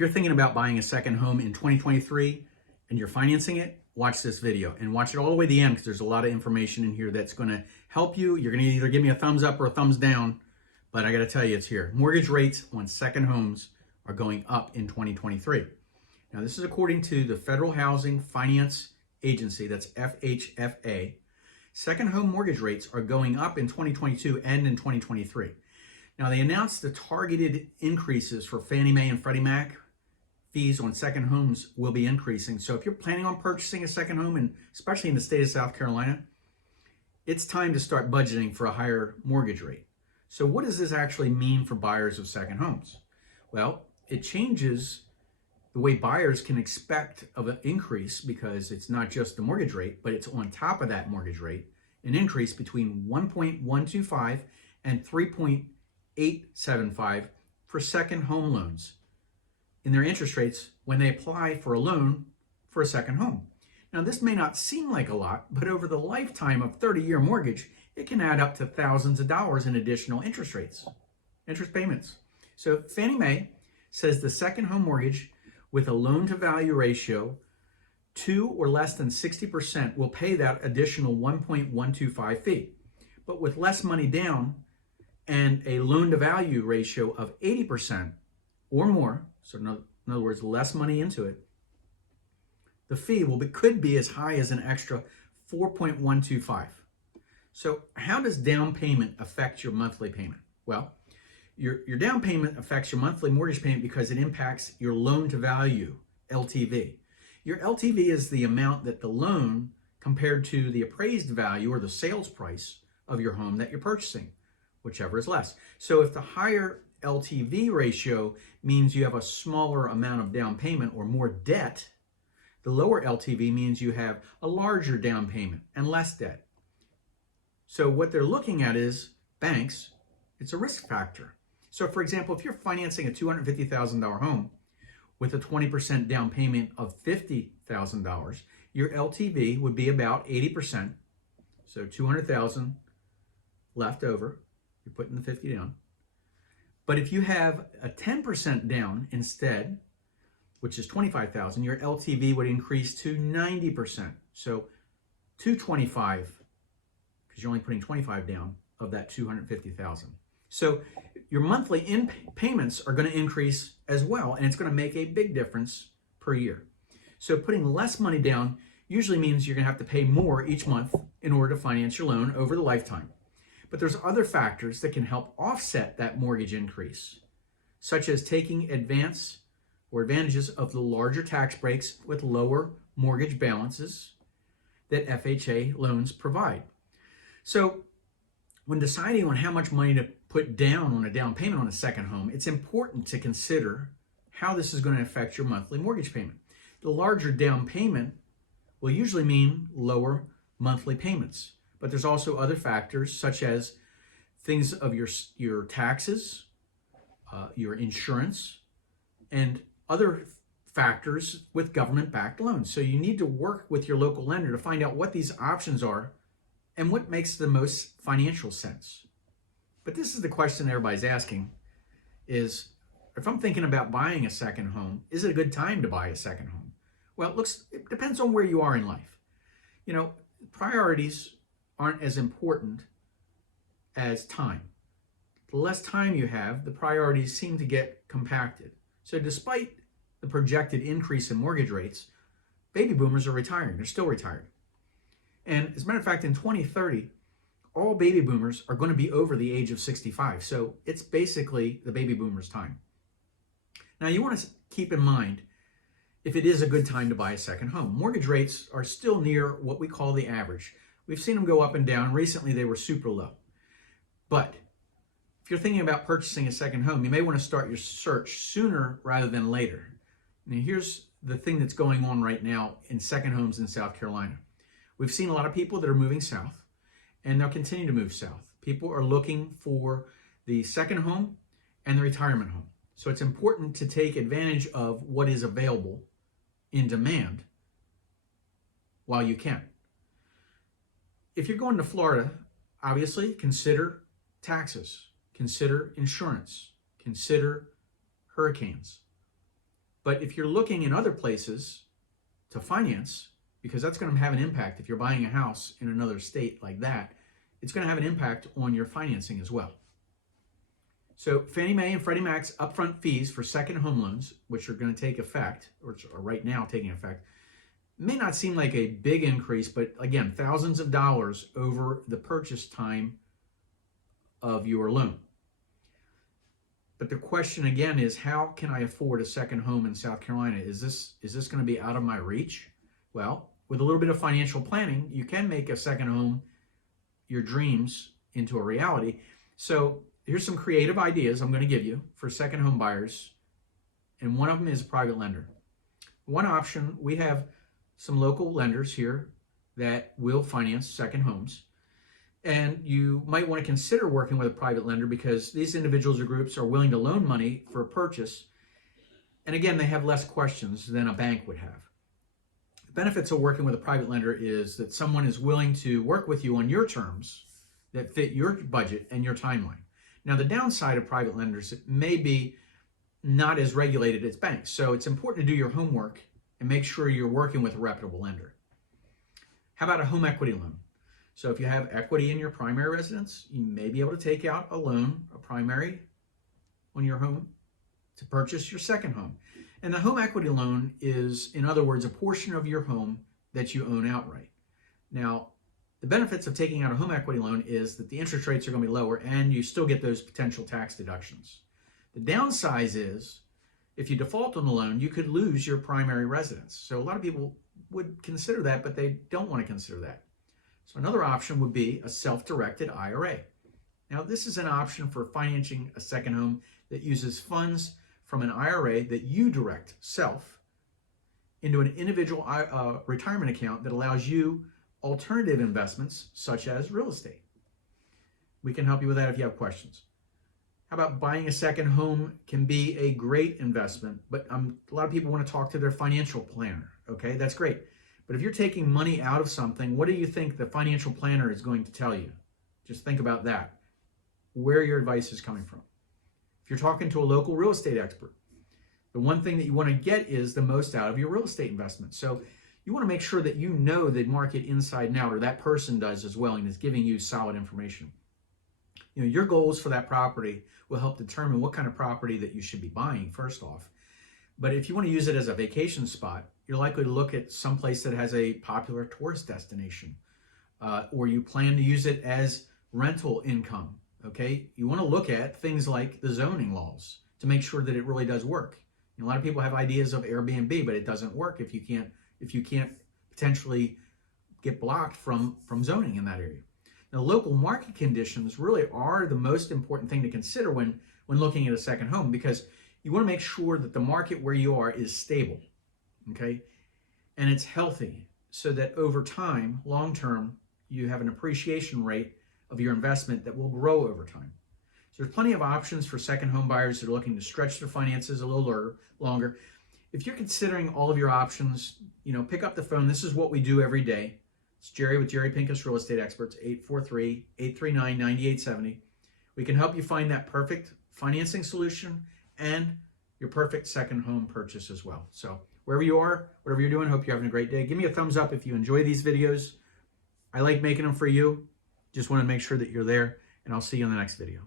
If you're thinking about buying a second home in 2023 and you're financing it, watch this video and watch it all the way to the end because there's a lot of information in here that's going to help you. You're going to either give me a thumbs up or a thumbs down, but I got to tell you it's here. Mortgage rates on second homes are going up in 2023. Now, this is according to the Federal Housing Finance Agency, that's FHFA. Second home mortgage rates are going up in 2022 and in 2023. Now, they announced the targeted increases for Fannie Mae and Freddie Mac. Fees on second homes will be increasing. So if you're planning on purchasing a second home, and especially in the state of South Carolina, it's time to start budgeting for a higher mortgage rate. So what does this actually mean for buyers of second homes? Well, it changes the way buyers can expect of an increase because it's not just the mortgage rate, but it's on top of that mortgage rate, an increase between 1.125 and 3.875 for second home loans in their interest rates when they apply for a loan for a second home. Now, this may not seem like a lot, but over the lifetime of 30-year mortgage, it can add up to thousands of dollars in additional interest payments. So Fannie Mae says the second home mortgage with a loan-to-value ratio 2 or less than 60% will pay that additional 1.125 fee. But with less money down and a loan-to-value ratio of 80% or more, so in other words, less money into it, the fee could be as high as an extra 4.125. So how does down payment affect your monthly payment? Well, your down payment affects your monthly mortgage payment because it impacts your loan-to-value, LTV. Your LTV is the amount that the loan compared to the appraised value or the sales price of your home that you're purchasing, whichever is less. So if the higher LTV ratio means you have a smaller amount of down payment or more debt, the lower LTV means you have a larger down payment and less debt. So what they're looking at is banks, it's a risk factor. So for example, if you're financing a $250,000 home with a 20% down payment of $50,000, your LTV would be about 80%. So $200,000 left over, you're putting the 50 down. But if you have a 10% down instead, which is $25,000, your LTV would increase to 90%. So $225,000, because you're only putting $25,000 down of that $250,000. So your monthly payments are going to increase as well, and it's going to make a big difference per year. So putting less money down usually means you're going to have to pay more each month in order to finance your loan over the lifetime. But there's other factors that can help offset that mortgage increase, such as taking advantages of the larger tax breaks with lower mortgage balances that FHA loans provide. So when deciding on how much money to put down on a down payment on a second home, it's important to consider how this is going to affect your monthly mortgage payment. The larger down payment will usually mean lower monthly payments, but there's also other factors such as things of your taxes, your insurance, and other factors with government-backed loans. So you need to work with your local lender to find out what these options are and what makes the most financial sense. But this is the question everybody's asking is, if I'm thinking about buying a second home, is it a good time to buy a second home? Well, it depends on where you are in life. You know, priorities aren't as important as time. The less time you have, the priorities seem to get compacted. So despite the projected increase in mortgage rates, baby boomers are retiring. They're still retired. And as a matter of fact, in 2030, all baby boomers are going to be over the age of 65. So it's basically the baby boomers' time. Now, you want to keep in mind if it is a good time to buy a second home. Mortgage rates are still near what we call the average. We've seen them go up and down. Recently, they were super low. But if you're thinking about purchasing a second home, you may want to start your search sooner rather than later. Now, here's the thing that's going on right now in second homes in South Carolina. We've seen a lot of people that are moving south, and they'll continue to move south. People are looking for the second home and the retirement home. So it's important to take advantage of what is available in demand while you can. If you're going to Florida, obviously consider taxes, consider insurance, consider hurricanes. But if you're looking in other places to finance, because that's going to have an impact if you're buying a house in another state like that, it's going to have an impact on your financing as well. So Fannie Mae and Freddie Mac's upfront fees for second home loans, which are going to take effect, or are right now taking effect, may not seem like a big increase, but again, thousands of dollars over the purchase time of your loan. But the question again is, how can I afford a second home in South Carolina? Is this going to be out of my reach? Well, with a little bit of financial planning, you can make a second home, your dreams, into a reality. So here's some creative ideas I'm going to give you for second home buyers, and one of them is a private lender. One option, we have some local lenders here that will finance second homes, and you might want to consider working with a private lender because these individuals or groups are willing to loan money for a purchase, and again, they have less questions than a bank would have. The benefits of working with a private lender is that someone is willing to work with you on your terms that fit your budget and your timeline. Now, the downside of private lenders, it may be not as regulated as banks. So it's important to do your homework and make sure you're working with a reputable lender. How about a home equity loan? So if you have equity in your primary residence, you may be able to take out a loan, a primary, on your home to purchase your second home. And the home equity loan is, in other words, a portion of your home that you own outright. Now, the benefits of taking out a home equity loan is that the interest rates are going to be lower and you still get those potential tax deductions. The downside is, if you default on the loan, you could lose your primary residence. So a lot of people would consider that, but they don't want to consider that. So another option would be a self-directed IRA. Now, this is an option for financing a second home that uses funds from an IRA that you direct self into an individual retirement account that allows you alternative investments such as real estate. We can help you with that if you have questions. How about buying a second home can be a great investment, but a lot of people want to talk to their financial planner. Okay, that's great. But if you're taking money out of something, what do you think the financial planner is going to tell you? Just think about that, where your advice is coming from. If you're talking to a local real estate expert, the one thing that you want to get is the most out of your real estate investment. So you want to make sure that you know the market inside and out, or that person does as well, and is giving you solid information. You know, your goals for that property will help determine what kind of property that you should be buying first off. But if you want to use it as a vacation spot, you're likely to look at some place that has a popular tourist destination, or you plan to use it as rental income. Okay, you want to look at things like the zoning laws to make sure that it really does work. You know, a lot of people have ideas of Airbnb, but it doesn't work if you can't potentially get blocked from zoning in that area. Now, local market conditions really are the most important thing to consider when looking at a second home, because you want to make sure that the market where you are is stable, okay, and it's healthy, so that over time, long term, you have an appreciation rate of your investment that will grow over time. So there's plenty of options for second home buyers that are looking to stretch their finances a little longer. If you're considering all of your options, you know, pick up the phone. This is what we do every day. It's Jerry with Jerry Pincus Real Estate Experts, 843-839-9870. We can help you find that perfect financing solution and your perfect second home purchase as well. So wherever you are, whatever you're doing, hope you're having a great day. Give me a thumbs up if you enjoy these videos. I like making them for you. Just want to make sure that you're there, and I'll see you in the next video.